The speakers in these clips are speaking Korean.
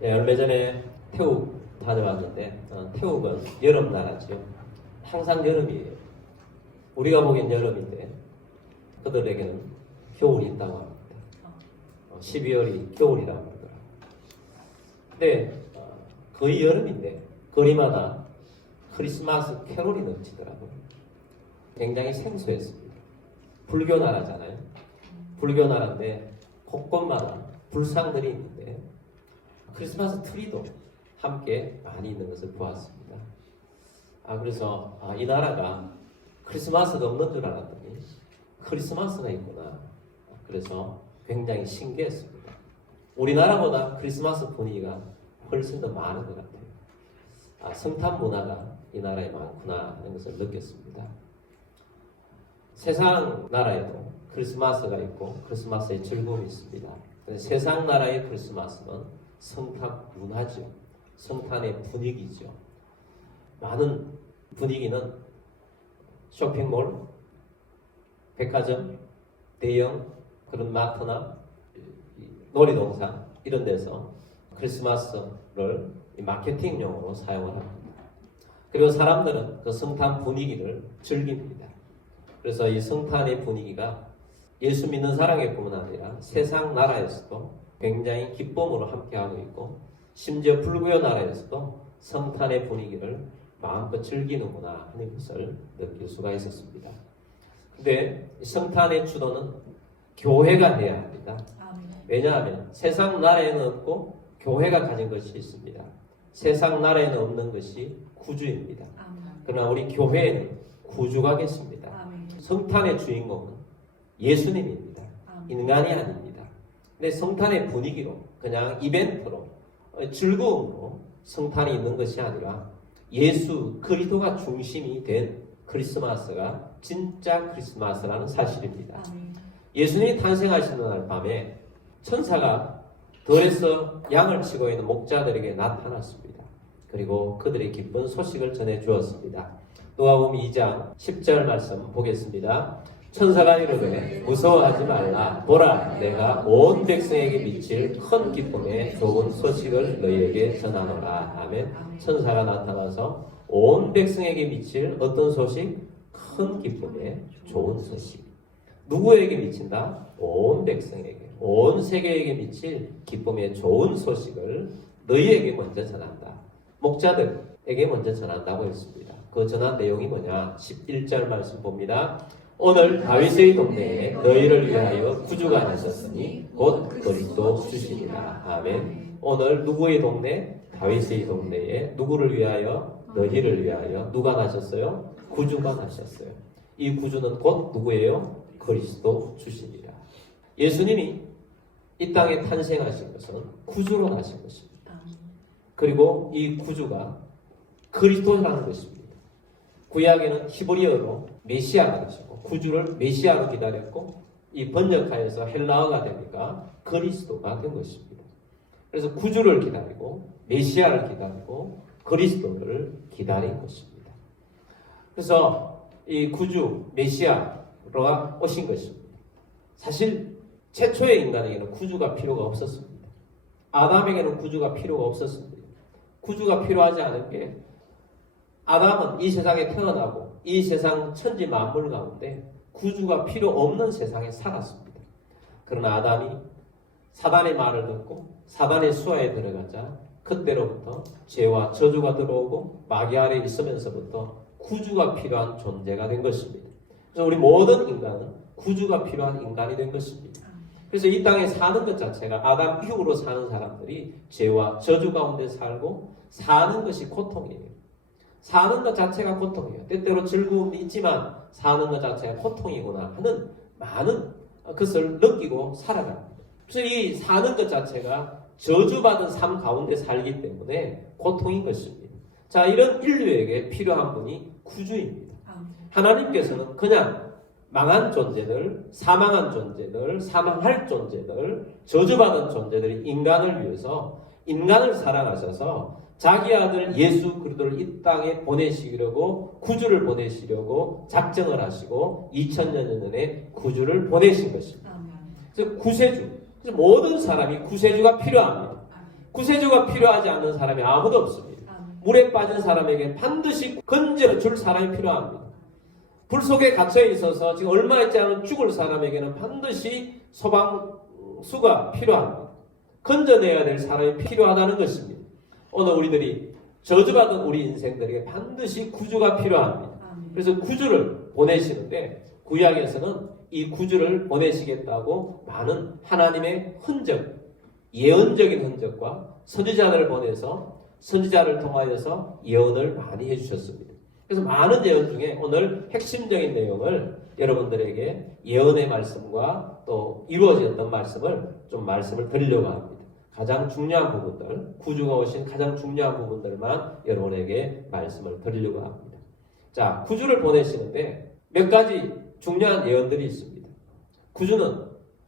네, 얼마 전에 태국 다녀왔는데 태국은 여름 나라죠. 항상 여름이에요. 우리가 보기엔 여름인데 그들에게는 겨울이 있다고 합니다. 12월이 겨울이라고 하더라고요. 근데 거의 여름인데 거리마다 크리스마스 캐롤이 넘치더라고요. 굉장히 생소했습니다. 불교 나라잖아요. 불교 나라인데 곳곳마다 불상들이 있는데 크리스마스 트리도 함께 많이 있는 것을 보았습니다. 그래서 이 나라가 크리스마스가 없는 줄 알았더니 크리스마스가 있구나. 그래서 굉장히 신기했습니다. 우리나라보다 크리스마스 분위기가 훨씬 더 많은 것 같아요. 성탄 문화가 이 나라에 많구나 하는 것을 느꼈습니다. 세상 나라에도 크리스마스가 있고 크리스마스의 즐거움이 있습니다. 세상 나라의 크리스마스는 성탄 문화죠. 성탄의 분위기죠. 많은 분위기는 쇼핑몰, 백화점, 대형 그런 마트나 놀이동산 이런 데서 크리스마스를 마케팅용으로 사용을 합니다. 그리고 사람들은 그 성탄 분위기를 즐깁니다. 그래서 이 성탄의 분위기가 예수 믿는 사람에뿐만 아니라 세상 나라에서도 굉장히 기쁨으로 함께하고 있고 심지어 불교의 나라에서도 성탄의 분위기를 마음껏 즐기는구나 하는 것을 느낄 수가 있었습니다. 근데 성탄의 주도는 교회가 해야 합니다. 왜냐하면 세상 나라에는 없고 교회가 가진 것이 있습니다. 세상 나라에는 없는 것이 구주입니다. 그러나 우리 교회에는 구주가 계십니다. 성탄의 주인공은 예수님입니다. 인간이 아닙니다. 근데 성탄의 분위기로 그냥 이벤트로 즐거움으로 성탄이 있는 것이 아니라 예수 그리스도가 중심이 된 크리스마스가 진짜 크리스마스라는 사실입니다. 예수님이 탄생하시는 날 밤에 천사가 들에서 양을 치고 있는 목자들에게 나타났습니다. 그리고 그들의 기쁜 소식을 전해 주었습니다. 누가복음 2장 10절 말씀 보겠습니다. 천사가 이르되 무서워하지 말라. 보라, 내가 온 백성에게 미칠 큰 기쁨의 좋은 소식을 너희에게 전하노라. 아멘. 천사가 나타나서 온 백성에게 미칠 어떤 소식? 큰 기쁨의 좋은 소식. 누구에게 미친다? 온 백성에게, 온 세계에게 미칠 기쁨의 좋은 소식을 너희에게 먼저 전한다. 목자들에게 먼저 전한다고 했습니다. 그 전한 내용이 뭐냐? 11절 말씀 봅니다. 오늘 다윗의 동네에 너희를 위하여 구주가 나셨으니 곧 그리스도 주시리라. 아멘. 오늘 누구의 동네? 다윗의 동네에 누구를 위하여? 너희를 위하여 누가 나셨어요? 구주가 나셨어요. 이 구주는 곧 누구예요? 그리스도 주시리라. 예수님이 이 땅에 탄생하신 것은 구주로 나신 것입니다. 그리고 이 구주가 그리스도라는 것입니다. 구약에는 히브리어로 메시아가 되시고 구주를 메시아로 기다렸고 이 번역하여서 헬라어가 되니까 그리스도가 된 것입니다. 그래서 구주를 기다리고 메시아를 기다리고 그리스도를 기다린 것입니다. 그래서 이 구주 메시아가 오신 것입니다. 사실 최초의 인간에게는 구주가 필요가 없었습니다. 아담에게는 구주가 필요가 없었습니다. 구주가 필요하지 않은 게 아담은 이 세상에 태어나고 이 세상 천지 만물 가운데 구주가 필요 없는 세상에 살았습니다. 그러나 아담이 사단의 말을 듣고 사단의 수하에 들어가자 그때로부터 죄와 저주가 들어오고 마귀 아래 있으면서부터 구주가 필요한 존재가 된 것입니다. 그래서 우리 모든 인간은 구주가 필요한 인간이 된 것입니다. 그래서 이 땅에 사는 것 자체가 아담 이후로 사는 사람들이 죄와 저주 가운데 살고 사는 것이 고통이에요. 사는 것 자체가 고통이에요. 때때로 즐거움도 있지만 사는 것 자체가 고통이구나 하는 많은 것을 느끼고 살아갑니다. 그래서 이 사는 것 자체가 저주받은 삶 가운데 살기 때문에 고통인 것입니다. 자, 이런 인류에게 필요한 분이 구주입니다. 하나님께서는 그냥 망한 존재들, 사망한 존재들, 사망할 존재들, 저주받은 존재들이 인간을 위해서 인간을 사랑하셔서 자기 아들 예수 그리스도를 이 땅에 보내시려고 구주를 보내시려고 작정을 하시고 2000년 전에 구주를 보내신 것입니다. 그래서 구세주, 그래서 모든 사람이 구세주가 필요합니다. 구세주가 필요하지 않는 사람이 아무도 없습니다. 물에 빠진 사람에게 반드시 건져줄 사람이 필요합니다. 불 속에 갇혀 있어서 지금 얼마 있지 않은 죽을 사람에게는 반드시 소방수가 필요합니다. 건져내야 될 사람이 필요하다는 것입니다. 오늘 우리들이 저주받은 우리 인생들에게 반드시 구주가 필요합니다. 그래서 구주를 보내시는데 구약에서는 이 구주를 보내시겠다고 많은 하나님의 흔적, 예언적인 흔적과 선지자를 보내서 선지자를 통하여서 예언을 많이 해주셨습니다. 그래서 많은 예언 중에 오늘 핵심적인 내용을 여러분들에게 예언의 말씀과 또 이루어졌던 말씀을 좀 말씀을 드리려고 합니다. 가장 중요한 부분들, 구주가 오신 가장 중요한 부분들만 여러분에게 말씀을 드리려고 합니다. 자, 구주를 보내시는데 몇 가지 중요한 예언들이 있습니다. 구주는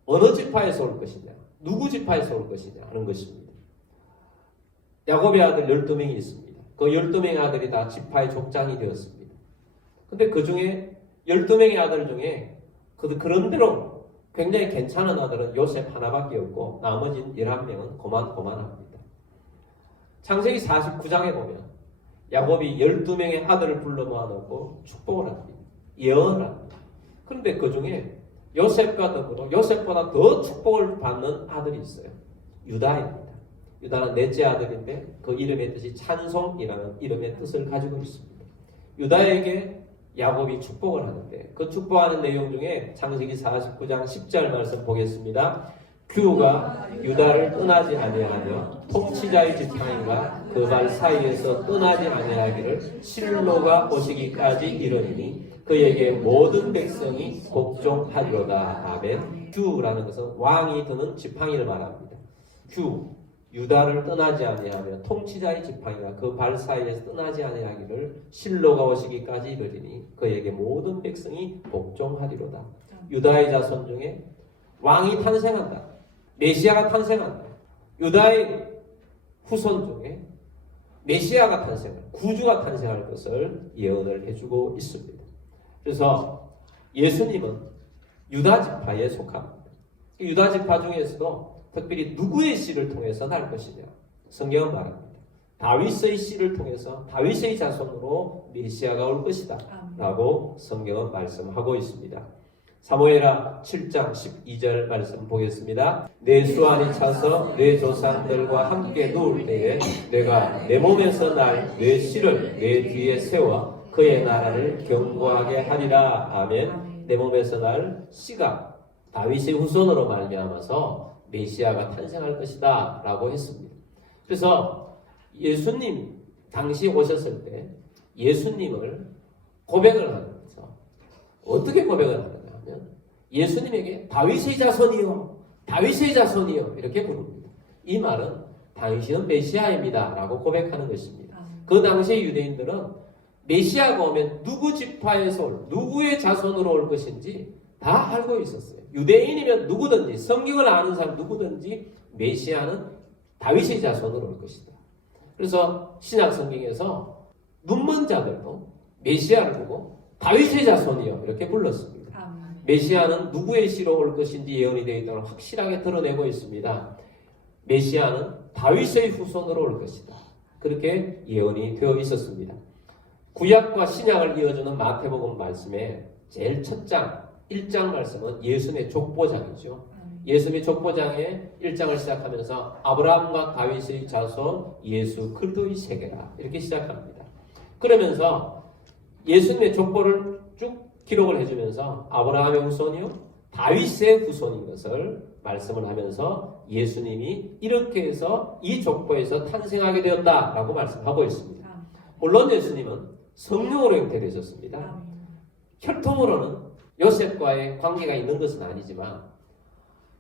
어느 지파에서 올 것이냐, 누구 지파에서 올 것이냐 하는 것입니다. 야곱의 아들 12명이 있습니다. 그 12명의 아들이 다 지파의 족장이 되었습니다. 근데 그 중에 12명의 아들 중에 그런대로 굉장히 괜찮은 아들은 요셉 하나밖에 없고 나머지는 11명은 고만고만합니다. 창세기 49장에 보면 야곱이 12명의 아들을 불러 모아놓고 축복을 합니다. 예언을 합니다. 그런데 그 중에 요셉과 더불어 요셉보다 더 축복을 받는 아들이 있어요. 유다입니다. 유다는 넷째 아들인데 그 이름의 뜻이 찬송이라는 이름의 뜻을 가지고 있습니다. 유다에게 야곱이 축복을 하는데 그 축복하는 내용 중에 창세기 49장 10절 말씀 보겠습니다. 규가 유다를 떠나지 아니하며 통치자의 지팡이가 그 발 사이에서 떠나지 아니하기를 실로가 오시기까지 이르니 그에게 모든 백성이 복종하리로다. 아멘. 규라는 것은 왕이 드는 지팡이를 말합니다. 규, 유다를 떠나지 아니하며 통치자의 지팡이가 그 발 사이에서 떠나지 아니하기를 실로가 오시기까지 이르리니 그에게 모든 백성이 복종하리로다. 유다의 자손 중에 왕이 탄생한다. 메시아가 탄생한다. 유다의 후손 중에 메시아가 탄생할, 구주가 탄생할 것을 예언을 해주고 있습니다. 그래서 예수님은 유다 지파에 속합니다. 유다 지파 중에서도 특별히 누구의 씨를 통해서 날 것이냐? 성경은 말합니다. 다윗의 씨를 통해서 다윗의 자손으로 메시아가 올 것이다 라고 성경은 말씀하고 있습니다. 사무엘하 7장 12절 말씀 보겠습니다. 내 수완이 차서 내 조상들과 함께 누울 때에 내가 내 몸에서 날 내 씨를 내 뒤에 세워 그의 나라를 견고하게 하리라. 아멘. 내 몸에서 날 씨가 다윗의 후손으로 말미암아서 메시아가 탄생할 것이다 라고 했습니다. 그래서 예수님 당시 오셨을 때 예수님을 고백을 하면서 어떻게 고백을 하느냐 하면 예수님에게 다윗의 자손이요 다윗의 자손이요 이렇게 부릅니다. 이 말은 당신은 메시아입니다 라고 고백하는 것입니다. 그 당시의 유대인들은 메시아가 오면 누구 지파에서 올, 누구의 자손으로 올 것인지 다 알고 있었어요. 유대인이면 누구든지 성경을 아는 사람 누구든지 메시아는 다윗의 자손으로 올 것이다. 그래서 신약 성경에서 눈먼 자들도 메시아를 보고 다윗의 자손이요 이렇게 불렀습니다. 메시아는 누구의 씨로 올 것인지 예언이 되어 있다는 걸 확실하게 드러내고 있습니다. 메시아는 다윗의 후손으로 올 것이다. 그렇게 예언이 되어 있었습니다. 구약과 신약을 이어주는 마태복음 말씀에 제일 첫 장 1장 말씀은 예수님의 족보장이죠. 예수님의 족보장의 1장을 시작하면서 아브라함과 다윗의 자손 예수 그리스도의 세계라 이렇게 시작합니다. 그러면서 예수님의 족보를 쭉 기록을 해주면서 아브라함의 후손이요 다윗의 후손인 것을 말씀을 하면서 예수님이 이렇게 해서 이 족보에서 탄생하게 되었다라고 말씀하고 있습니다. 물론 예수님은 성령으로 잉태되셨습니다. 혈통으로는 요셉과의 관계가 있는 것은 아니지만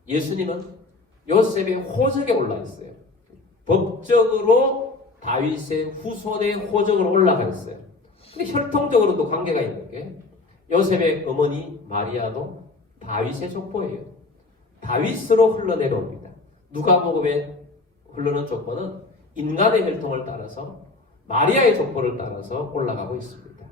예수님은 요셉의 호적에 올라 있어요. 법적으로 다윗의 후손의 호적으로 올라가 있어요. 근데 혈통적으로도 관계가 있는 게 요셉의 어머니 마리아도 다윗의 족보예요. 다윗으로 흘러내려옵니다. 누가복음에 흐르는 족보는 인간의 혈통을 따라서 마리아의 족보를 따라서 올라가고 있습니다.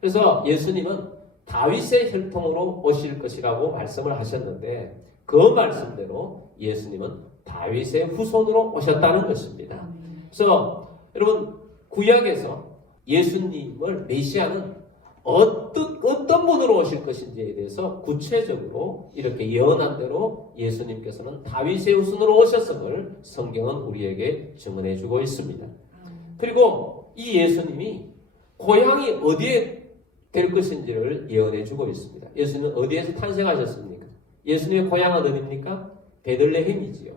그래서 예수님은 다윗의 혈통으로 오실 것이라고 말씀을 하셨는데 그 말씀대로 예수님은 다윗의 후손으로 오셨다는 것입니다. 그래서 여러분 구약에서 예수님을 메시아는 어떤 분으로 오실 것인지에 대해서 구체적으로 이렇게 예언한 대로 예수님께서는 다윗의 후손으로 오셨음을 성경은 우리에게 증언해 주고 있습니다. 그리고 이 예수님이 고향이 어디에 될 것인지를 예언해 주고 있습니다. 예수님은 어디에서 탄생하셨습니까? 예수님의 고향은 어디입니까? 베들레헴이지요.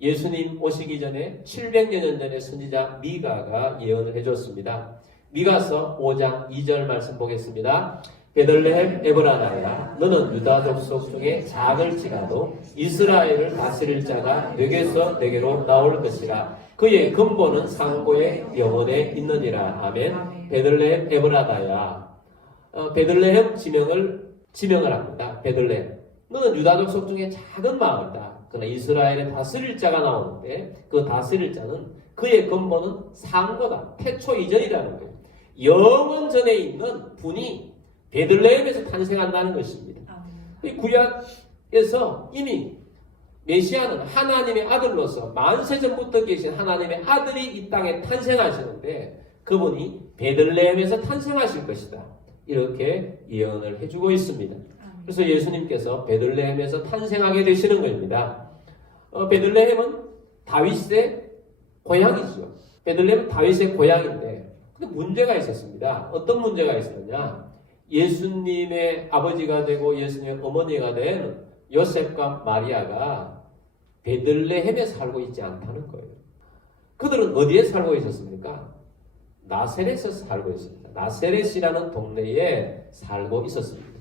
예수님 오시기 전에 700여 년 전에 선지자 미가가 예언을 해줬습니다. 미가서 5장 2절 말씀 보겠습니다. 베들레헴 에브라다야 너는 유다 족속 중에 작을지라도 이스라엘을 다스릴 자가 내게서 내게로 나올 것이라. 그의 근본은 상고의 영원에 있느니라. 아멘. 베들레헴 에브라다야. 베들레헴 지명을 합니다. 베들레헴. 너는 유다 족속 중에 작은 마을이다. 그러나 이스라엘에 다스릴 자가 나오는데 그 다스릴 자는 그의 근본은 상고다. 태초 이전이라는 거예요. 영원 전에 있는 분이 베들레헴에서 탄생한다는 것입니다. 이 구약에서 이미 메시아는 하나님의 아들로서 만세 전부터 계신 하나님의 아들이 이 땅에 탄생하시는데 그분이 베들레헴에서 탄생하실 것이다. 이렇게 예언을 해주고 있습니다. 그래서 예수님께서 베들레헴에서 탄생하게 되시는 겁니다. 베들레헴은 다윗의 고향이죠. 베들레헴은 다윗의 고향인데 근데 문제가 있었습니다. 어떤 문제가 있었느냐? 예수님의 아버지가 되고 예수님의 어머니가 된 요셉과 마리아가 베들레헴에 살고 있지 않다는 거예요. 그들은 어디에 살고 있었습니까? 나세렛에서 살고 있습니다. 나세렛이라는 동네에 살고 있었습니다.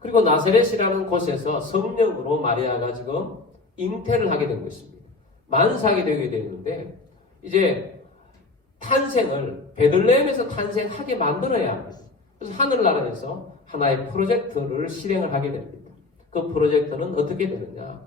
그리고 나세렛이라는 곳에서 성령으로 마리아가 지금 잉태를 하게 된 것입니다. 만삭이 되게 되는데 이제 탄생을 베들레헴에서 탄생하게 만들어야 합니다. 그래서 하늘나라에서 하나의 프로젝트를 실행을 하게 됩니다. 그 프로젝트는 어떻게 되느냐?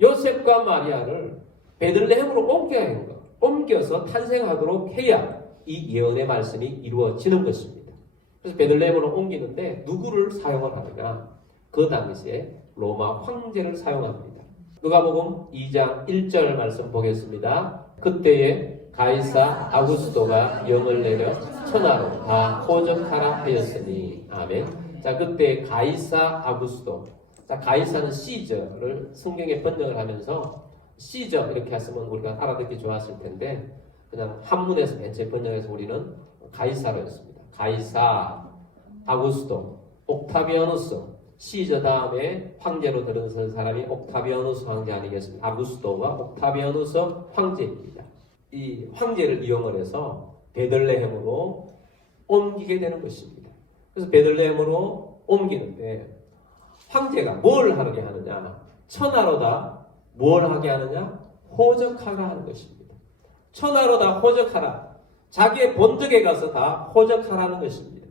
요셉과 마리아를 베들레헴으로 옮겨야 하는 것. 옮겨서 탄생하도록 해야 이 예언의 말씀이 이루어지는 것입니다. 그래서 베들레헴으로 옮기는데 누구를 사용을 하느냐? 그 당시에 로마 황제를 사용합니다. 누가복음 2장 1절 말씀 보겠습니다. 그때에 가이사 아구스도가 영을 내려 천하로 다 호적하라 하였으니 아멘. 자, 그때 가이사 아구스도. 자, 가이사는 시저를 성경에 번역을 하면서 시저 이렇게 했으면 우리가 알아듣기 좋았을 텐데 그냥 한문에서 전체 번역해서 우리는 가이사로 했습니다. 가이사 아구스도 옥타비아누스 시저 다음에 황제로 들어선 사람이 옥타비아누스 황제 아니겠습니까? 아구스도와 옥타비아누스 황제입니다. 이 황제를 이용을 해서 베들레헴으로 옮기게 되는 것입니다. 그래서 베들레헴으로 옮기는데 황제가 뭘 하게 하느냐? 천하로 다 뭘 하게 하느냐? 호적하라 하는 것입니다. 천하로 다 호적하라. 자기의 본적에 가서 다 호적하라는 것입니다.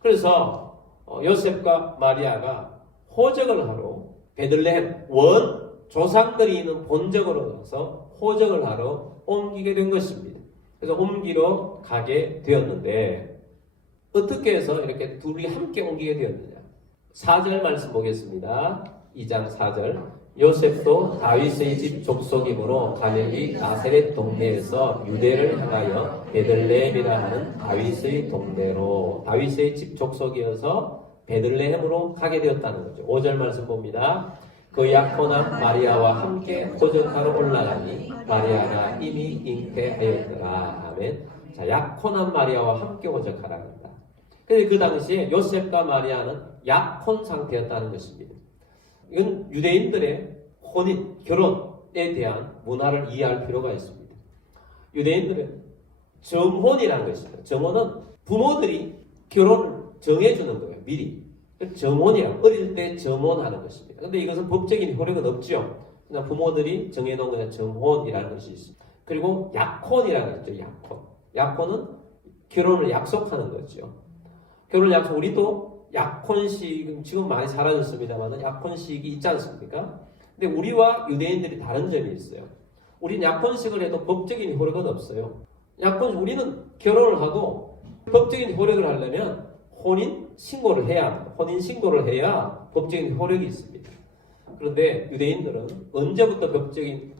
그래서 요셉과 마리아가 호적을 하러 베들레헴 원 조상들이 있는 본적으로 가서 호적을 하러 옮기게 된 것입니다. 그래서 옮기러 가게 되었는데 어떻게 해서 이렇게 둘이 함께 옮기게 되었느냐? 4절 말씀 보겠습니다. 2장 4절 요셉도 다윗의 집 족속이므로 가면이 나세렛 동네에서 유대를 향하여 베들레헴이라 하는 다윗의 동네로 다윗의 집 족속이어서 베들레헴으로 가게 되었다는 거죠. 5절 말씀 봅니다. 그 약혼한 마리아와 함께 호적하러 올라가니 마리아가 이미 잉태하였더라. 아멘. 자, 약혼한 마리아와 함께 호적하라 합니다. 근데 그 당시에 요셉과 마리아는 약혼 상태였다는 것입니다. 이건 유대인들의 혼인, 결혼에 대한 문화를 이해할 필요가 있습니다. 유대인들은 정혼이라는 것입니다. 정혼은 부모들이 결혼을 정해주는 거예요. 미리. 정혼이라고 어릴 때 정혼하는 것입니다. 그런데 이것은 법적인 효력은 없죠. 그냥 부모들이 정해놓은 그냥 정혼이라는 것이 있습니다. 그리고 약혼이라는 것이죠. 약혼. 약혼은 결혼을 약속하는 거죠. 결혼 약속 우리도 약혼식 지금 많이 사라졌습니다만 약혼식이 있지 않습니까? 근데 우리와 유대인들이 다른 점이 있어요. 우리는 약혼식을 해도 법적인 효력은 없어요. 우리는 결혼을 하고 법적인 효력을 하려면 혼인 신고를 해야 합니다. 혼인 신고를 해야 법적인 효력이 있습니다. 그런데 유대인들은 언제부터 법적인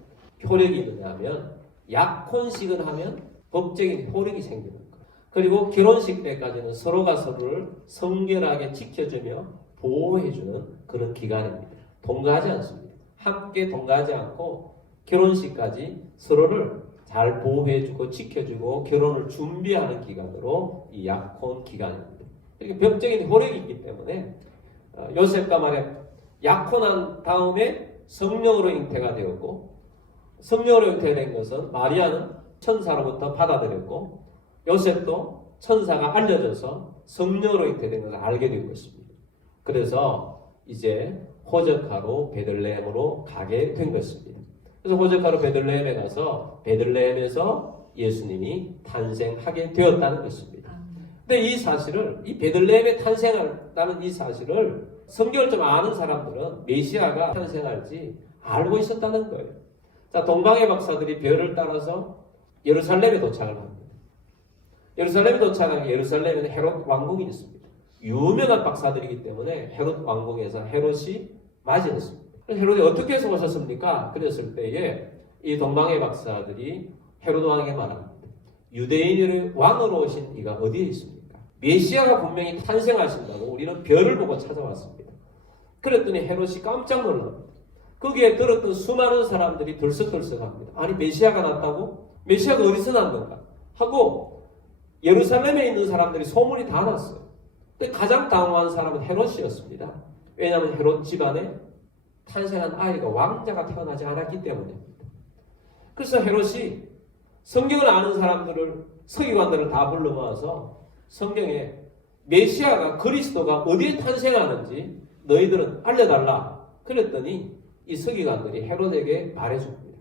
효력이 있느냐 하면 약혼식을 하면 법적인 효력이 생기는 거예요. 그리고 결혼식 때까지는 서로가 서로를 성결하게 지켜주며 보호해주는 그런 기간입니다. 동거하지 않습니다. 함께 동거하지 않고 결혼식까지 서로를 잘 보호해주고 지켜주고 결혼을 준비하는 기간으로 이 약혼 기간입니다. 이렇게 법적인 효력이 있기 때문에 요셉과 마리아 약혼한 다음에 성령으로 잉태가 되었고, 성령으로 잉태된 것은 마리아는 천사로부터 받아들였고 요셉도 천사가 알려줘서 성령으로 잉태된 것을 알게 된 것입니다. 그래서 이제 호적하러 베들레헴으로 가게 된 것입니다. 그래서 호적하러 베들레헴에 가서 베들레헴에서 예수님이 탄생하게 되었다는 것입니다. 근데 이 사실을, 이 베들레헴에 탄생했다는 이 사실을 성경을 좀 아는 사람들은 메시아가 탄생할지 알고 있었다는 거예요. 자, 동방의 박사들이 별을 따라서 예루살렘에 도착을 합니다. 예루살렘에 도착하면 예루살렘에는 헤롯 왕궁이 있습니다. 유명한 박사들이기 때문에 헤롯 왕궁에서 헤롯이 맞이했습니다. 헤롯이 어떻게 해서 오셨습니까? 그랬을 때에 이 동방의 박사들이 헤롯 왕에게 말합니다. 유대인의 왕으로 오신 이가 어디에 있습니까? 메시아가 분명히 탄생하신다고 우리는 별을 보고 찾아왔습니다. 그랬더니 헤롯이 깜짝 놀랍니다. 거기에 들었던 수많은 사람들이 들썩들썩합니다. 아니 메시아가 났다고? 메시아가 어디서 난 건가? 하고 예루살렘에 있는 사람들이 소문이 다 났어요. 근데 가장 당황한 사람은 헤롯이었습니다. 왜냐하면 헤롯 집안에 탄생한 아이가 왕자가 태어나지 않았기 때문입니다. 그래서 헤롯이 성경을 아는 사람들을, 서기관들을 다 불러 모아서 성경에 메시아가 그리스도가 어디에 탄생하는지 너희들은 알려달라. 그랬더니 이 서기관들이 헤롯에게 말해줍니다.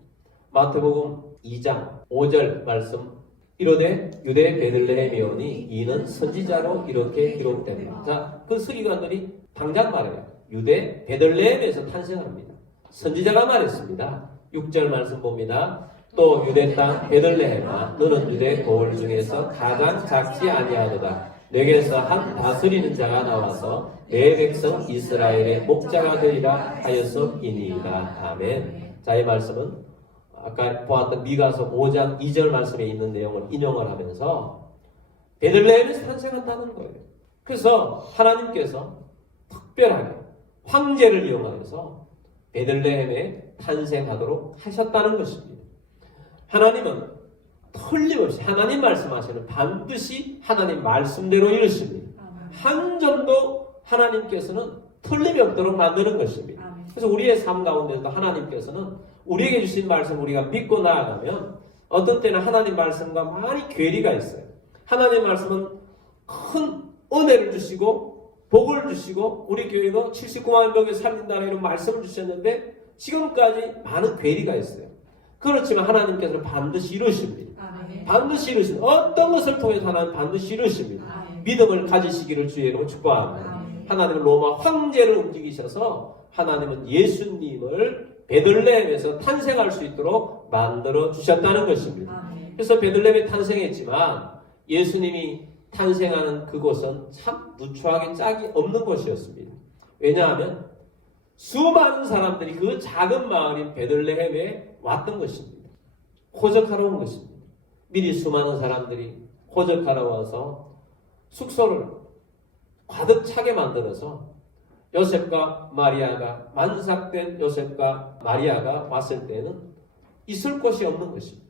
마태복음 2장 5절 말씀 이르되 유대 베들레헴이오니 이는 선지자로 이렇게 기록됩니다. 자, 그 서기관들이 당장 말해요. 유대 베들레헴에서 탄생합니다. 선지자가 말했습니다. 6절 말씀 봅니다. 또 유대 땅 베들레헴아 너는 유대 고을 중에서 가장 작지 아니하도다. 내게서 한 다스리는 자가 나와서 내 백성 이스라엘의 목자가 되리라 하였음이니이다. 아멘. 자, 이 말씀은 아까 보았던 미가서 5장 2절 말씀에 있는 내용을 인용을 하면서 베들레헴에서 탄생한다는 거예요. 그래서 하나님께서 특별하게 황제를 이용하여서 베들레헴에 탄생하도록 하셨다는 것입니다. 하나님은 틀림없이 하나님 말씀하시는 반드시 하나님 말씀대로 이루십니다. 한 점도 하나님께서는 틀림이 없도록 만드는 것입니다. 그래서 우리의 삶 가운데도 하나님께서는 우리에게 주신 말씀 우리가 믿고 나아가면 어떤 때는 하나님 말씀과 많이 괴리가 있어요. 하나님 말씀은 큰 은혜를 주시고 복을 주시고 우리 교회도 79만 명을 살린다는 이런 말씀을 주셨는데 지금까지 많은 괴리가 있어요. 그렇지만 하나님께서는 반드시 이루십니다. 반드시 이루십니다. 어떤 것을 통해서 하나님 반드시 이루십니다. 믿음을 가지시기를 주의 이름으로 축복합니다. 하나님은 로마 황제를 움직이셔서 하나님은 예수님을 베들레헴에서 탄생할 수 있도록 만들어 주셨다는 것입니다. 그래서 베들레헴에 탄생했지만 예수님이 탄생하는 그곳은 참 누추하게 짝이 없는 곳이었습니다. 왜냐하면 수많은 사람들이 그 작은 마을인 베들레헴에 왔던 것입니다. 호적하러 온 것입니다. 미리 수많은 사람들이 호적하러 와서 숙소를 가득 차게 만들어서 요셉과 마리아가 만삭된 요셉과 마리아가 왔을 때는 있을 곳이 없는 것입니다.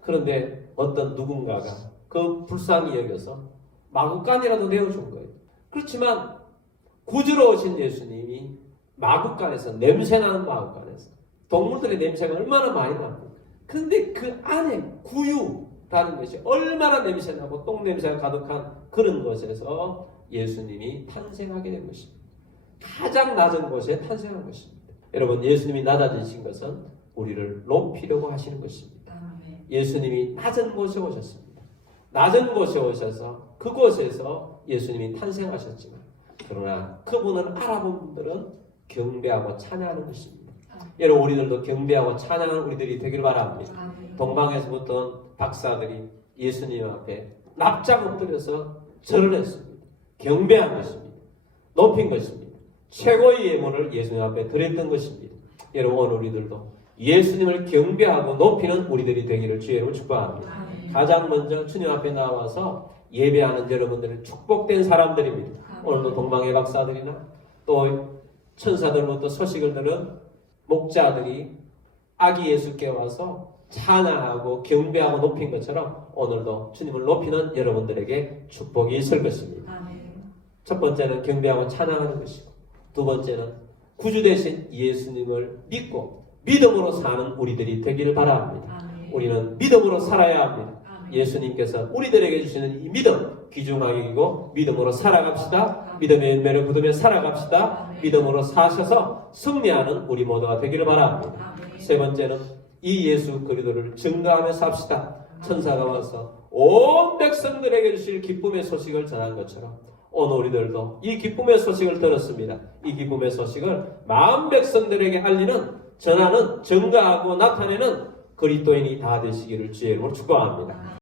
그런데 어떤 누군가가 그 불쌍히 여겨서 마구간이라도 내어준 거예요. 그렇지만 구주로 오신 예수님이 마구간에서 냄새나는 마구간에서 동물들의 냄새가 얼마나 많이 납니까? 그런데 그 안에 구유라는 것이 얼마나 냄새나고 똥냄새가 가득한 그런 곳에서 예수님이 탄생하게 된 것입니다. 가장 낮은 곳에 탄생한 것입니다. 여러분, 예수님이 낮아지신 것은 우리를 높이려고 하시는 것입니다. 예수님이 낮은 곳에 오셨습니다. 낮은 곳에 오셔서 그곳에서 예수님이 탄생하셨지만 그러나 그분을 알아본 분들은 경배하고 찬양하는 것입니다. 여러분, 우리들도 경배하고 찬양하는 우리들이 되기를 바랍니다. 동방에서부터 박사들이 예수님 앞에 납작 엎드려서 절을 했습니다. 경배한 것입니다. 높인 것입니다. 최고의 예물을 예수님 앞에 드렸던 것입니다. 여러분 오늘 우리들도 예수님을 경배하고 높이는 우리들이 되기를 주의 이름으로 축복합니다. 가장 먼저 주님 앞에 나와서 예배하는 여러분들은 축복된 사람들입니다. 오늘도 동방의 박사들이나 또 천사들로부터 소식을 들은 목자들이 아기 예수께 와서 찬양하고 경배하고 높인 것처럼 오늘도 주님을 높이는 여러분들에게 축복이 있을 것입니다. 첫 번째는 경배하고 찬양하는 것이고, 두 번째는 구주 되신 예수님을 믿고 믿음으로 사는 우리들이 되기를 바랍니다. 우리는 믿음으로 살아야 합니다. 예수님께서 우리들에게 주시는 이 믿음 귀중하게 여기고 믿음으로 살아갑시다. 믿음의 열매를 거두며 살아갑시다. 믿음으로 사셔서 승리하는 우리 모두가 되기를 바랍니다. 세 번째는 이 예수 그리스도를 증거하며 삽시다. 천사가 와서 온 백성들에게 주실 기쁨의 소식을 전한 것처럼 오늘 우리들도 이 기쁨의 소식을 들었습니다. 이 기쁨의 소식을 마음 백성들에게 알리는, 전하는, 증거하고 나타내는 그리스도인이 다 되시기를 주의 이름으로 축복합니다.